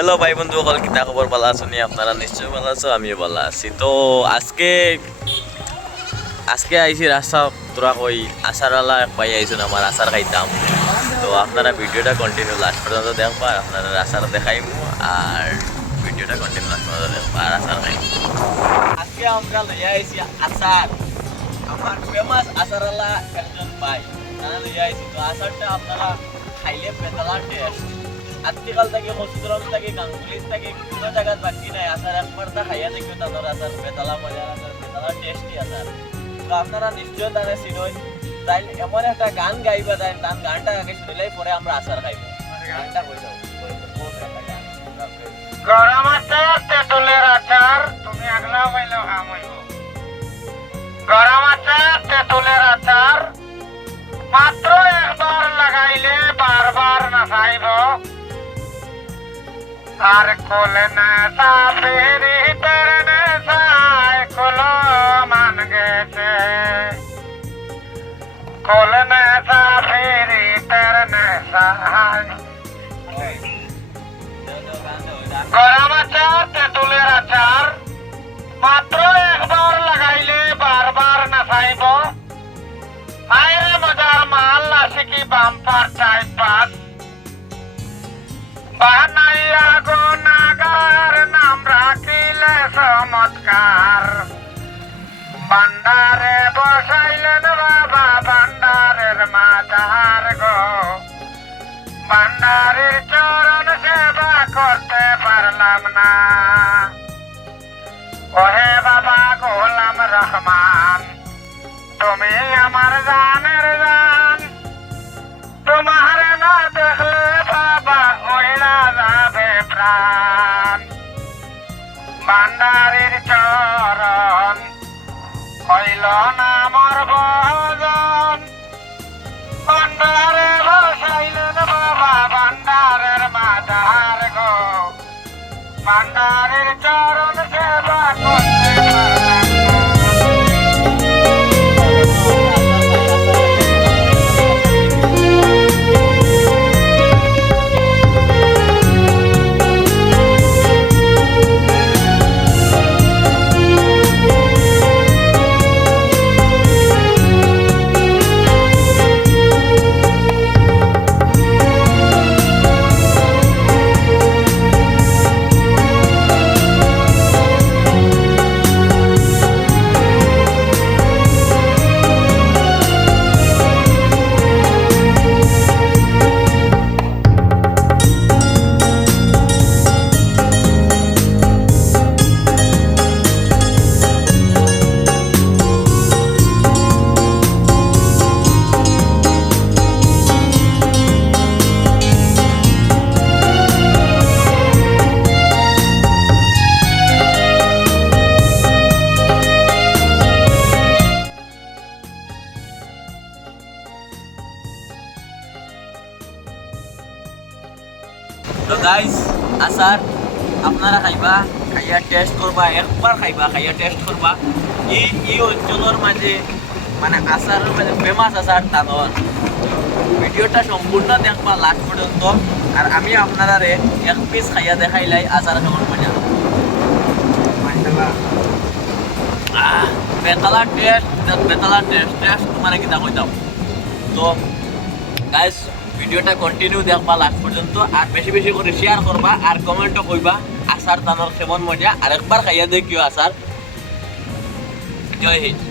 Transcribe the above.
Hello ভাই বন্ধু সকল কিতা খবর ভালো আছো নি আপনারা নিশ্চয় ভালো আছো আমিও ভালো আছি তো আজকে আইছি রাস্তা তোরা কই আচারওয়ালা পাই আইছুন আমার আচার খাইতাম তো আপনারা ভিডিওটা কন্টিনিউ লাস্ট পর্যন্ত দেখবা আর আপনারা আচার দেখাইমু আর ভিডিওটা কন্টিনিউ লাস্ট পর্যন্ত দেখবা আর আচার খাইমু আজকে আমরা লইয়া আইছি আচার আমার ফেমাস আচারওয়ালা একজন ভাই তারা লইয়া আইছি তো আচারটা আপনারা খাইলে পেতলা টেস্ট আজকাল থেকে হসপিটাল থেকে গাঙ্গুলিস থেকে কোনো জায়গায় বাকি নাই আচার একবার তা খাইয়া দেখিও তাদের আচার বেতালা মজা আচার বেতালা টেস্টি আচার তো আপনারা নিশ্চয় তারা চিনই তাই এমন একটা গান গাইবা তাই তার গানটা আগে শুনলেই পরে আমরা আচার খাইব গানটা কই দাও গরম আচার তেঁতুলের আচার তুমি আগলা পাইলেও হাম হইব গরম আচার তেঁতুলের আচার মাত্র একবার লাগাইলে বারবার না চাইব আর কোলে নেশা ফেরি তেরে নেশায় কোলো মান গেছে কোলে নেশা ফেরি তেরে নেশায় গরম আচার তেঁতুলের আচার মাত্র একবার লাগাইলে বারবার না চাইব আইরে মজার মাল আছে কি বাম্পার টাইপ পাস বানাইয়া গো নাগার নাম রাখিলে চমৎকার ভান্ডারে বসাইলেন বাবা ভান্ডারের মাথার গো ভান্ডারের চরণ সেবা করতে পারলাম না ওহে বাবা গোলাম রহমান তুমি আমার জানের জান তোমার না দেখলে বাবা ওইরা যাবে প্রাণ ভান্ডারের চরণ হইল না মোর ভজন ভান্ডারে বসাইলেন বাবা ভান্ডারের মাথার গো ভান্ডারের চরণ সেবা করতে পারলাম তো গাইস আচার আপনারা খাইবা খাইয়া টেস্ট করবা একবার খাইবা খাইয়া টেস্ট করবা এই অঞ্চলের মাঝে মানে আচারের মাঝে ফেমাস আচার তানর ভিডিওটা সম্পূর্ণ দেখবা লাস্ট পর্যন্ত আর আমি আপনারা এক পিস খাইয়া দেখাইলাই আচার কেমন মজা বেতালা টেস্ট তোমার কিনা কইতাম তো গাইস ভিডিওটা কন্টিনিউ দেখবা লাস্ট পর্যন্ত আর বেশি বেশি করে শেয়ার করবা আর কমেন্টও কইবা আচার তানোর কেমন মজা আর একবার খাইয়া দেখিও আচার জয় হিন্দ।